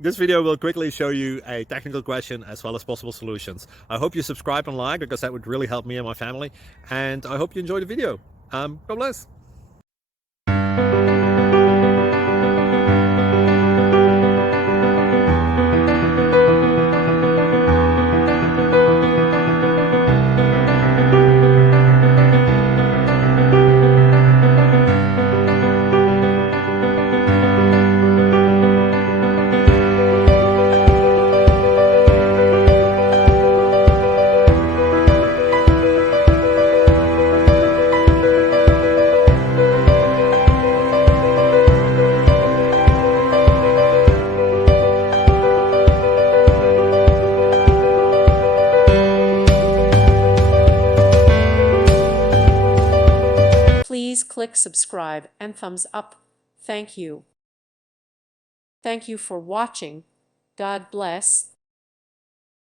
This video will quickly show you a technical question as well as possible solutions. I hope you subscribe and like, because that would really help me and my family. And I hope you enjoy the video. God bless. Please click subscribe and thumbs up. Thank you. Thank you for watching. God bless.